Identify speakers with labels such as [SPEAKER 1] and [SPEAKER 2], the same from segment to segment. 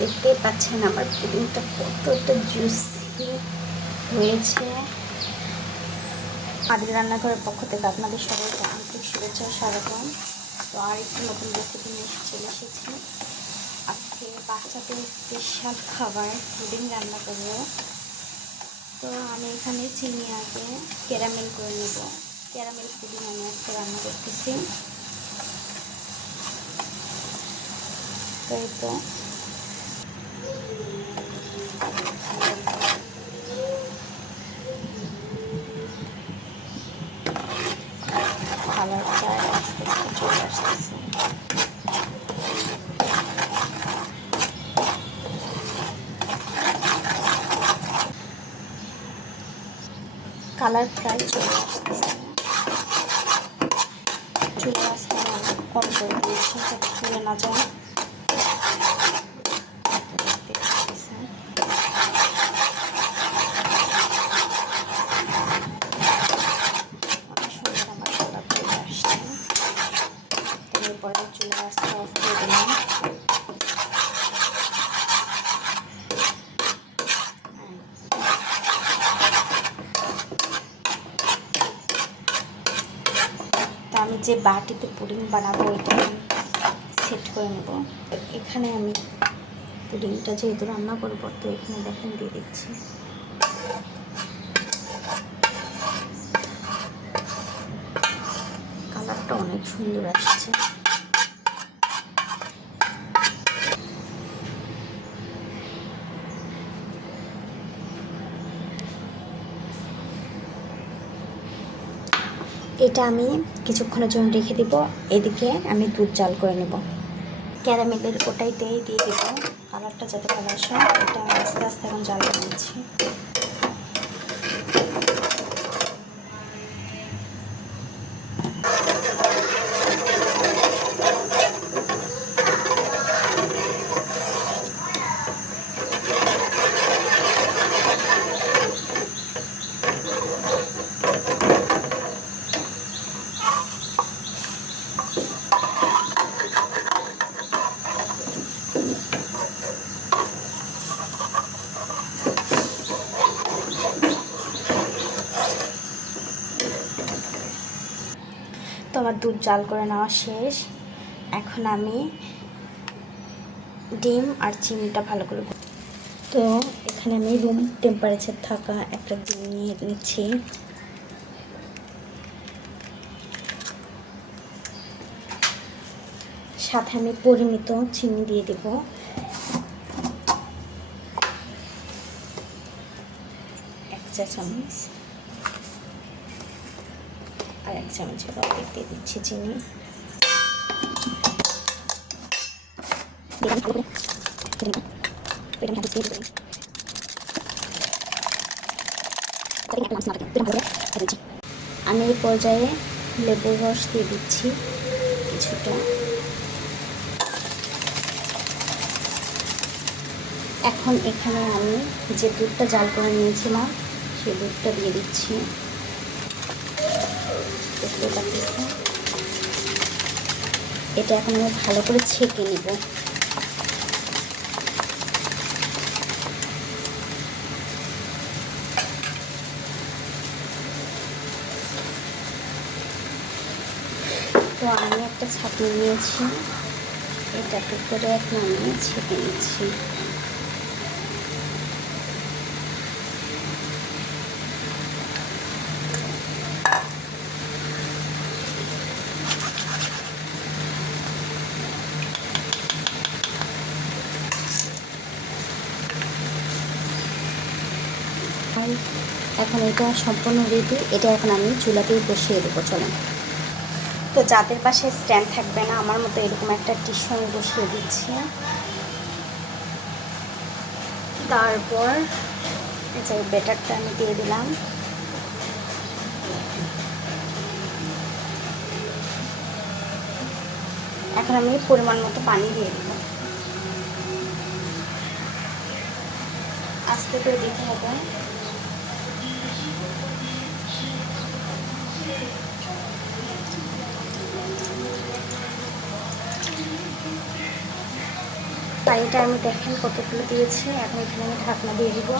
[SPEAKER 1] দেখতে পাচ্ছেন আমার পুডিংটা কতটা জুসি হয়েছে। আদিল রান্নাঘরের পক্ষ থেকে আপনাদের সবাইকে আন্তরিক শুভেচ্ছা, স্বাগতম। তো আর একটু নতুন রেসিপি নিয়ে চলে এসেছি। আজকে বাচ্চাদের স্পেশাল খাবার পুডিং রান্না করব। তো আমি এখানে চিনি আগে ক্যারামেল করে নেব। ক্যারামেল পুডিং আমি আজকে রান্না করতেছি। তো এই তো কালারটা আস্তে আস্তে চলে আসতেছে কালার প্রায় চলে আসছে। চলে আসতে কম করে দিয়েছি তুলে না যায় দেখতে পাচ্ছেন। অনেক সুন্দর আমার কালার চলে আসছে তো এরপরে চলে আসতে অফ করে দিলাম তো আমি যে বাটিতে পুডিং বানাবো ওইটা আমি সেট করে নেব। এখানে আমি পুডিংটা যেহেতু রান্না করব, তো এখানে দেখেন দিয়ে দিচ্ছি। কালারটা অনেক সুন্দর আসছে। এটা আমি কিছুক্ষণের জন্য রেখে দেব। এদিকে আমি দুধ জাল করে নেব। ক্যারামেলের ওটাইতেই দিয়ে দেবো। কালারটা যাতে ভালো আসে, এটা আস্তে আস্তে এখন জাল করে নিচ্ছি। আমার দুধ জাল করে নেওয়া শেষ। এখন আমি ডিম আর চিনিটা ভালো করে তো এখানে আমি রুম টেম্পারেচার থাকা একটা ডিম নিয়ে নিচ্ছি। সাথে আমি পরিমিত চিনি দিয়ে দেব। এক চা চামচ আর এক চামচের অর্ধেক দিয়ে দিচ্ছি, চিনি। আমি এই পর্যায়ে লেবুর রস দিয়ে দিচ্ছি কিছুটা। এখন এখানে আমি যে দুধটা জাল করে নিয়েছিলাম, সেই দুধটা দিয়ে দিচ্ছি। দেখতে পাচ্ছি। এটা এখন আমি ভালো করে ছেঁকে নিব। তো আমি একটা ছাঁকনি নিয়েছি। এটাতে করে এখন আমি ছেঁকে নিচ্ছি। আর এখন এটা সম্পূর্ণ রেডি এটা এখন আমি চুলাতেই বসিয়ে দেবো, চলেন। তো যাদের পাশে স্ট্যান্ড থাকবে না, আমার মতো এরকম একটা টিস্যু আমি বসিয়ে দিচ্ছি। তারপর যে বেটারটা আমি দিয়ে দিলাম। এখন আমি পরিমাণ মতো পানি দিয়ে দিব। আস্তে করে দিতে হবে পানিটা আমি দেখেন কতগুলো দিয়েছে। এখন এখানে আমি ঢাকনা দিয়ে দিব।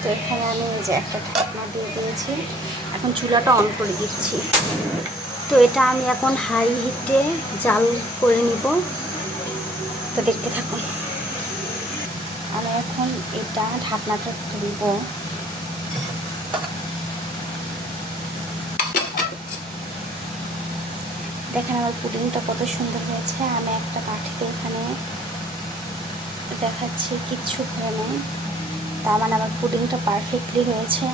[SPEAKER 1] তো এখানে আমি যে একটা ঢাকনা দিয়ে দিয়েছি। এখন চুলাটা অন করে দিচ্ছি। তো এটা আমি এখন হাই হিটে জাল করে নিব। তো দেখতে থাকুন। আমি এখন এটা ঢাকনাটা তুলব। দেখেন আমার পুডিংটা কত সুন্দর হয়েছে। আমি একটা কাঠিতে এখানে দেখাচ্ছি, কিচ্ছু করে নেই। তার মানে আমার পুডিংটা পারফেক্টলি হয়েছে।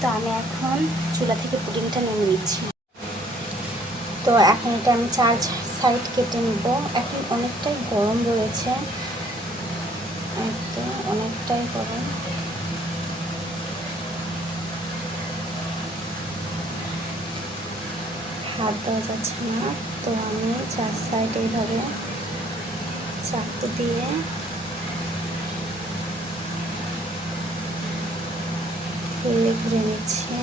[SPEAKER 1] তো আমি এখন চুলা থেকে পুডিংটা নেমে নিচ্ছি। তো এখন এটা আমি চার্জ সাইড কেটে নিব। এখন অনেকটাই গরম রয়েছে। তো অনেকটাই গরম। হাত দেওয়া যাচ্ছে না। তো আমি চার সাইড এইভাবে চাকু দিয়ে তেলে ঘুরে নিচ্ছে।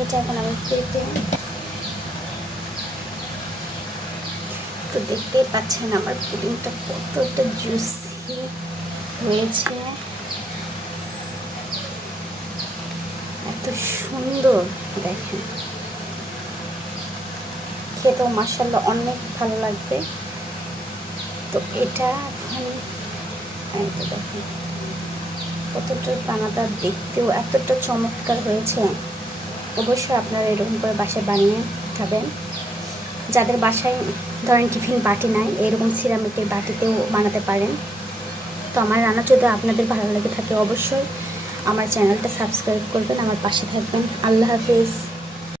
[SPEAKER 1] এটা এখন আমি কেটে তো দেখতেই পাচ্ছেন আমার পুডিংটা কতটা জুসি হয়েছে। সুন্দর, দেখেন। খেতেও মাসাল্লাহ অনেক ভালো লাগবে। তো এটা এখন দেখেন। কতটা দানাদার দেখতেও এতটা চমৎকার হয়েছে। অবশ্যই আপনারা এরকম করে বাসায় বানিয়ে খাবেন। যাদের বাসায় ধরেন টিফিন বাটি নাই, এরকম সিরামিকের বাটিতেও বানাতে পারেন। তো আমার রান্না যদি আপনাদের ভালো লেগে থাকে, অবশ্যই আমার চ্যানেলটা সাবস্ক্রাইব করবেন আমার পাশে থাকবেন। আল্লাহ হাফিজ।